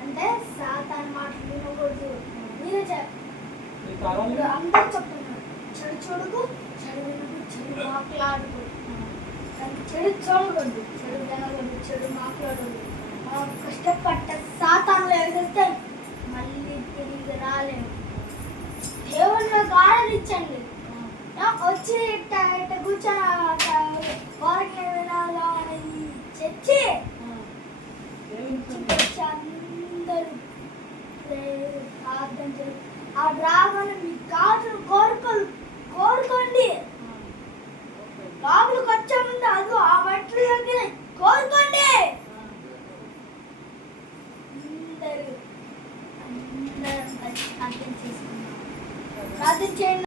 అంటే సాతాను మాటలు వినకూడదు మీరే చెప్పండి అందరూ చెప్తున్నారు చెడు చూడకు చెడు వినకు చెడు మాట్లాడకూడదు చెడు చూడకూడదు చెడు వినకూడదు చెడు మాట్లాడకూడదు కష్టపడ్డ సాతాన్లు వేసేస్తే మళ్ళీ తిరిగి రాలేము దేవుని ఆరాధించండి వచ్చి కూర్చొని వారికి అందరూ ప్రార్థన ఆ రావాలని మీ కాదు కోరుకోలు కోరుకోండి. లోపలికి వచ్చే ముందు అది ఆ బట్టలు కోరుకోండి. అందరూ అందరం కలిసి